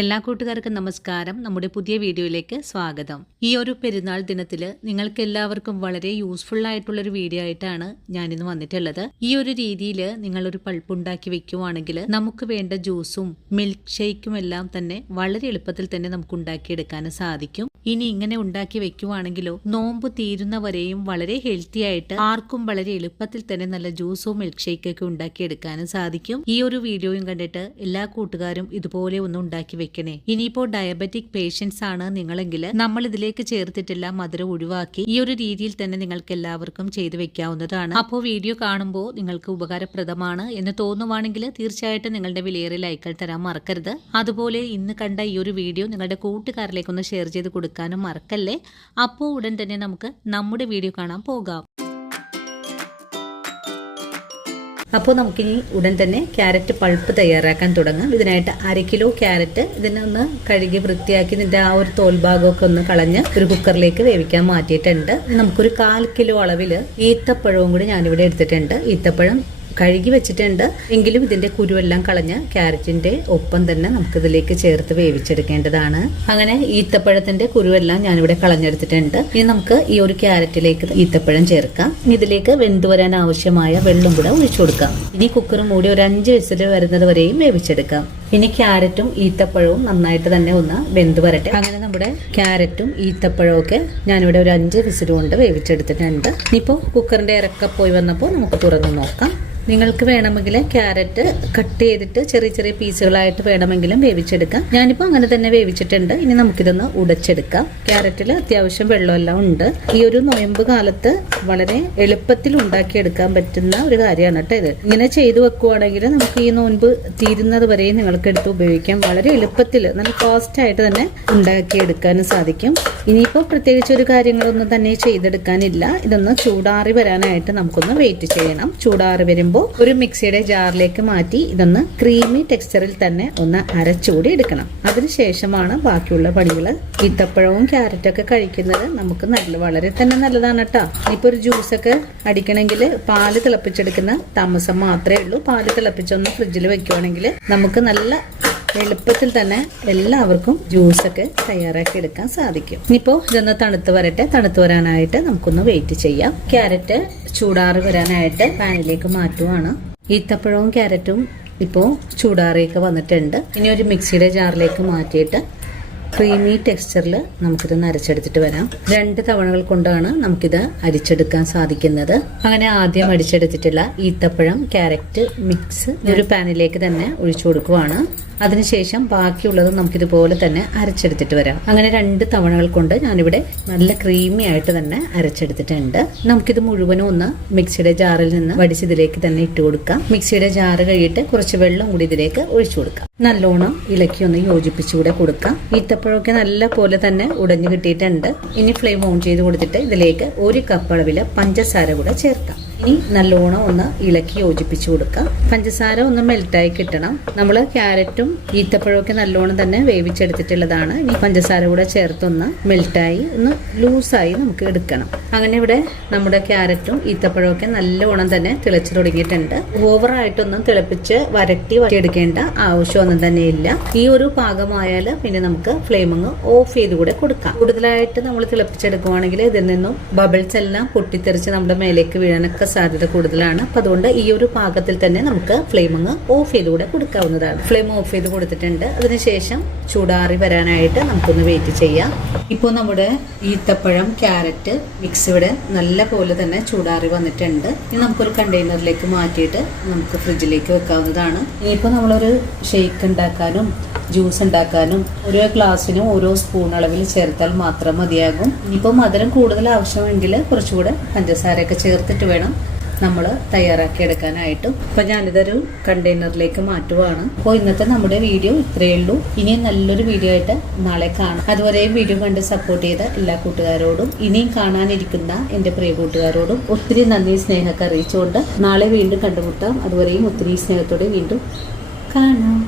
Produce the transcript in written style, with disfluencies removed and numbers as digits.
എല്ലാ കൂട്ടുകാർക്കും നമസ്കാരം. നമ്മുടെ പുതിയ വീഡിയോയിലേക്ക് സ്വാഗതം. ഈ ഒരു പെരുന്നാൾ ദിനത്തിൽ നിങ്ങൾക്ക് എല്ലാവർക്കും വളരെ യൂസ്ഫുൾ ആയിട്ടുള്ളൊരു വീഡിയോ ആയിട്ടാണ് ഞാനിന്ന് വന്നിട്ടുള്ളത്. ഈ ഒരു രീതിയിൽ നിങ്ങളൊരു പൾപ്പ് ഉണ്ടാക്കി വെക്കുവാണെങ്കിൽ നമുക്ക് വേണ്ട ജ്യൂസും മിൽക്ക് ഷേക്കും എല്ലാം തന്നെ വളരെ എളുപ്പത്തിൽ തന്നെ നമുക്ക് ഉണ്ടാക്കിയെടുക്കാൻ സാധിക്കും. ഇനി ഇങ്ങനെ ഉണ്ടാക്കി വെക്കുവാണെങ്കിലോ നോമ്പ് തീരുന്നവരെയും വളരെ ഹെൽത്തി ആയിട്ട് ആർക്കും വളരെ എളുപ്പത്തിൽ തന്നെ നല്ല ജ്യൂസോ മിൽക്ക് ഷേക്കൊക്കെ ഉണ്ടാക്കിയെടുക്കാനും സാധിക്കും. ഈ ഒരു വീഡിയോയും കണ്ടിട്ട് എല്ലാ കൂട്ടുകാരും ഇതുപോലെ ഒന്ന് ഉണ്ടാക്കി വെക്കണേ. ഇനിയിപ്പോ ഡയബറ്റിക് പേഷ്യൻസ് ആണ് നിങ്ങളെങ്കിൽ നമ്മൾ ഇതിലേക്ക് ചേർത്തിട്ടില്ല മധുരം ഒഴിവാക്കി ഈ ഒരു രീതിയിൽ തന്നെ നിങ്ങൾക്ക് എല്ലാവർക്കും ചെയ്തു വെക്കാവുന്നതാണ്. അപ്പോൾ വീഡിയോ കാണുമ്പോൾ നിങ്ങൾക്ക് ഉപകാരപ്രദമാണ് എന്ന് തോന്നുവാണെങ്കിൽ തീർച്ചയായിട്ടും നിങ്ങളുടെ വിലയേറിയ ലൈക്കുകൾ തരാൻ മറക്കരുത്. അതുപോലെ ഇന്ന് കണ്ട ഈ ഒരു വീഡിയോ നിങ്ങളുടെ കൂട്ടുകാരിലേക്കൊന്ന് ഷെയർ ചെയ്ത് കൊടുക്കാനും മറക്കല്ലേ. അപ്പോൾ ഉടൻ തന്നെ നമുക്ക് നമ്മുടെ വീഡിയോ കാണാൻ പോകാം. അപ്പോൾ നമുക്കിനി ഉടൻ തന്നെ ക്യാരറ്റ് പൾപ്പ് തയ്യാറാക്കാൻ തുടങ്ങാം. ഇതിനായിട്ട് 1/2 കിലോ ക്യാരറ്റ് ഇതിനൊന്ന് കഴുകി വൃത്തിയാക്കി ഇതിൻ്റെ ആ ഒരു തോൽഭാഗമൊക്കെ ഒന്ന് കളഞ്ഞ് ഒരു കുക്കറിലേക്ക് വേവിക്കാൻ മാറ്റിയിട്ടുണ്ട്. നമുക്കൊരു 1/4 കിലോ അളവിൽ ഈത്തപ്പഴവും കൂടി ഞാനിവിടെ എടുത്തിട്ടുണ്ട്. ഈത്തപ്പഴം കഴുകി വെച്ചിട്ടുണ്ട് എങ്കിലും ഇതിന്റെ കുരുവെല്ലാം കളഞ്ഞ് ക്യാരറ്റിന്റെ ഒപ്പം തന്നെ നമുക്കിതിലേക്ക് ചേർത്ത് വേവിച്ചെടുക്കേണ്ടതാണ്. അങ്ങനെ ഈത്തപ്പഴത്തിന്റെ കുരുവെല്ലാം ഞാനിവിടെ കളഞ്ഞെടുത്തിട്ടുണ്ട്. ഇനി നമുക്ക് ഈ ഒരു ക്യാരറ്റിലേക്ക് ഈത്തപ്പഴം ചേർക്കാം. ഇതിലേക്ക് വെന്തു വരാൻ ആവശ്യമായ വെള്ളം കൂടെ ഒഴിച്ചു കൊടുക്കാം. ഇനി കുക്കർ മൂടി ഒരു 5 വിസിൽ വരുന്നത് വരെയും വേവിച്ചെടുക്കാം. ഇനി ക്യാരറ്റും ഈത്തപ്പഴവും നന്നായിട്ട് തന്നെ ഒന്ന് വെന്ത് വരട്ടെ. അങ്ങനെ നമ്മുടെ ക്യാരറ്റും ഈത്തപ്പഴവും ഒക്കെ ഞാനിവിടെ ഒരു 5 വിസിൽ കൊണ്ട് വേവിച്ചെടുത്തിട്ടുണ്ട്. ഇനിയിപ്പോൾ കുക്കറിന്റെ ഇറക്ക പോയി വന്നപ്പോൾ നമുക്ക് തുറന്ന് നോക്കാം. നിങ്ങൾക്ക് വേണമെങ്കിൽ ക്യാരറ്റ് കട്ട് ചെയ്തിട്ട് ചെറിയ ചെറിയ പീസുകളായിട്ട് വേണമെങ്കിലും വേവിച്ചെടുക്കാം. ഞാനിപ്പോൾ അങ്ങനെ തന്നെ വേവിച്ചിട്ടുണ്ട്. ഇനി നമുക്കിതൊന്ന് ഉടച്ചെടുക്കാം. ക്യാരറ്റിൽ അത്യാവശ്യം വെള്ളമെല്ലാം ഉണ്ട്. ഈ ഒരു നൊയമ്പ് കാലത്ത് വളരെ എളുപ്പത്തിൽ ഉണ്ടാക്കിയെടുക്കാൻ പറ്റുന്ന ഒരു കാര്യമാണ് കേട്ടോ ഇത്. ഇങ്ങനെ ചെയ്തു വെക്കുവാണെങ്കിൽ നമുക്ക് ഈ നോൻപ് തീരുന്നത് വരെ നിങ്ങൾക്ക് എടുത്ത് ഉപയോഗിക്കാം. വളരെ എളുപ്പത്തിൽ നല്ല കോസ്റ്റ് ആയിട്ട് തന്നെ ഉണ്ടാക്കിയെടുക്കാനും സാധിക്കും. ഇനിയിപ്പോൾ പ്രത്യേകിച്ച് ഒരു കാര്യങ്ങളൊന്നും തന്നെ ചെയ്തെടുക്കാനില്ല. ഇതൊന്ന് ചൂടാറി വരാനായിട്ട് നമുക്കൊന്ന് വെയിറ്റ് ചെയ്യണം. ചൂടാറി വരുമ്പോൾ ഒരു മിക്സിയുടെ ജാറിലേക്ക് മാറ്റി ഇതൊന്ന് ക്രീമി ടെക്സ്ചറിൽ തന്നെ ഒന്ന് അരച്ചുകൂടി എടുക്കണം. അതിനുശേഷമാണ് ബാക്കിയുള്ള പണികൾ. ഈത്തപ്പഴവും ക്യാരറ്റൊക്കെ കഴിക്കുന്നത് നമുക്ക് വളരെ തന്നെ നല്ലതാണ് കേട്ടോ. ഇനിയിപ്പോൾ ഒരു ജ്യൂസൊക്കെ അടിക്കണമെങ്കിൽ പാല് തിളപ്പിച്ചെടുക്കുന്ന താമസം മാത്രമേ ഉള്ളൂ. പാല് തിളപ്പിച്ചൊന്ന് ഫ്രിഡ്ജിൽ വെക്കുവാണെങ്കിൽ നമുക്ക് നല്ല എളുപ്പത്തിൽ തന്നെ എല്ലാവർക്കും ജ്യൂസൊക്കെ തയ്യാറാക്കി എടുക്കാൻ സാധിക്കും. ഇനിയിപ്പോൾ ഇതൊന്ന് തണുത്ത് വരട്ടെ. തണുത്ത് വരാനായിട്ട് നമുക്കൊന്ന് വെയിറ്റ് ചെയ്യാം. ക്യാരറ്റ് ചൂടാറി വരാനായിട്ട് പാനിലേക്ക് മാറ്റുവാണ്. ഈത്തപ്പഴവും ക്യാരറ്റും ഇപ്പോൾ ചൂടാറിയൊക്കെ വന്നിട്ടുണ്ട്. ഇനി ഒരു മിക്സിയുടെ ജാറിലേക്ക് മാറ്റിയിട്ട് ക്രീമി ടെക്സ്ചറിൽ നമുക്കിതൊന്ന് അരച്ചെടുത്തിട്ട് വരാം. 2 തവണകൾ കൊണ്ടാണ് നമുക്കിത് അരിച്ചെടുക്കാൻ സാധിക്കുന്നത്. അങ്ങനെ ആദ്യം അടിച്ചെടുത്തിട്ടുള്ള ഈത്തപ്പഴം ക്യാരറ്റ് മിക്സ് ഒരു പാനിലേക്ക് തന്നെ ഒഴിച്ചു കൊടുക്കുവാണ്. അതിനുശേഷം ബാക്കിയുള്ളത് നമുക്കിതുപോലെ തന്നെ അരച്ചെടുത്തിട്ട് വരാം. അങ്ങനെ 2 തവണകൾ കൊണ്ട് ഞാനിവിടെ നല്ല ക്രീമി ആയിട്ട് തന്നെ അരച്ചെടുത്തിട്ടുണ്ട്. നമുക്കിത് മുഴുവനും ഒന്ന് മിക്സിയുടെ ജാറിൽ നിന്ന് വടിച്ചതിലേക്ക് തന്നെ ഇട്ട് കൊടുക്കാം. മിക്സിയുടെ ജാറ് കഴിയിട്ട് കുറച്ച് വെള്ളം കൂടി ഇതിലേക്ക് ഒഴിച്ചു കൊടുക്കാം. നല്ലോണം ഇളക്കി ഒന്ന് യോജിപ്പിച്ചുകൂടെ കൊടുക്കാം. ഈത്തപ്പഴമൊക്കെ നല്ല പോലെ തന്നെ ഉടഞ്ഞു കിട്ടിയിട്ടുണ്ട്. ഇനി ഫ്ലെയിം ഓൺ ചെയ്ത് കൊടുത്തിട്ട് ഇതിലേക്ക് 1 കപ്പ് അളവില് പഞ്ചസാര കൂടെ ചേർക്കാം. ഇനി നല്ലോണം ഒന്ന് ഇളക്കി യോജിപ്പിച്ചു കൊടുക്കാം. പഞ്ചസാര ഒന്ന് മെൽറ്റായി കിട്ടണം. നമ്മൾ ക്യാരറ്റും ഈത്തപ്പഴമൊക്കെ നല്ലോണം തന്നെ വേവിച്ചെടുത്തിട്ടുള്ളതാണ്. ഇനി പഞ്ചസാര കൂടെ ചേർത്തൊന്ന് മെൽറ്റായി ഒന്ന് ലൂസായി നമുക്ക് എടുക്കണം. അങ്ങനെ ഇവിടെ നമ്മുടെ ക്യാരറ്റും ഈത്തപ്പഴമൊക്കെ നല്ലോണം തന്നെ തിളച്ചു തുടങ്ങിയിട്ടുണ്ട്. ഓവറായിട്ടൊന്നും തിളപ്പിച്ച് വരട്ടി എടുക്കേണ്ട ആവശ്യമൊന്നും തന്നെ ഇല്ല. ഈ ഒരു പാകമായാൽ പിന്നെ നമുക്ക് ഫ്ലെയിമിങ് ഓഫ് ചെയ്ത് കൂടെ കൊടുക്കാം. കൂടുതലായിട്ട് നമ്മൾ തിളപ്പിച്ചെടുക്കുവാണെങ്കിൽ ഇതിൽ നിന്നും ബബിൾസ് എല്ലാം പൊട്ടിത്തെറിച്ച് നമ്മുടെ മേലേക്ക് വീഴാനൊക്കെ സാധ്യത കൂടുതലാണ്. അപ്പൊ അതുകൊണ്ട് ഈ ഒരു പാകത്തിൽ തന്നെ നമുക്ക് ഫ്ലെയിമിങ് ഓഫ് ചെയ്ത് കൂടെ കൊടുക്കാവുന്നതാണ്. ഫ്ലെയിം ഓഫ് ചെയ്ത് കൊടുത്തിട്ടുണ്ട്. അതിനുശേഷം ചൂടാറി വരാനായിട്ട് നമുക്കൊന്ന് വെയിറ്റ് ചെയ്യാം. ഇപ്പോൾ നമ്മുടെ ഈത്തപ്പഴം ക്യാരറ്റ് മിക്സ് ഇവിടെ നല്ല പോലെ തന്നെ ചൂടാറി വന്നിട്ടുണ്ട്. ഇനി നമുക്കൊരു കണ്ടെയ്നറിലേക്ക് മാറ്റിയിട്ട് നമുക്ക് ഫ്രിഡ്ജിലേക്ക് വെക്കാവുന്നതാണ്. ഇനിയിപ്പോൾ നമ്മളൊരു ഷേക്ക് ഉണ്ടാക്കാനും ജ്യൂസ് ഉണ്ടാക്കാനും ഓരോ ഗ്ലാസ്സിനും ഓരോ സ്പൂൺ അളവിൽ ചേർത്താൽ മാത്രം മതിയാകും. ഇനിയിപ്പോൾ മധുരം കൂടുതൽ ആവശ്യമെങ്കിൽ കുറച്ചുകൂടെ പഞ്ചസാരയൊക്കെ ചേർത്തിട്ട് വേണം നമ്മൾ തയ്യാറാക്കി എടുക്കാനായിട്ടും. അപ്പം ഞാനിതൊരു കണ്ടെയ്നറിലേക്ക് മാറ്റുവാണ്. അപ്പോൾ ഇന്നത്തെ നമ്മുടെ വീഡിയോ ഇത്രയേ ഉള്ളൂ. ഇനിയും നല്ലൊരു വീഡിയോ ആയിട്ട് നാളെ കാണാം. അതുവരെയും വീഡിയോ കണ്ട് സപ്പോർട്ട് ചെയ്ത എല്ലാ കൂട്ടുകാരോടും ഇനിയും കാണാനിരിക്കുന്ന എൻ്റെ പ്രിയ കൂട്ടുകാരോടും ഒത്തിരി നന്ദി സ്നേഹമൊക്കെ അറിയിച്ചുകൊണ്ട് നാളെ വീണ്ടും കണ്ടുമുട്ടാം. അതുവരെയും ഒത്തിരി സ്നേഹത്തോടെ വീണ്ടും കാണാം.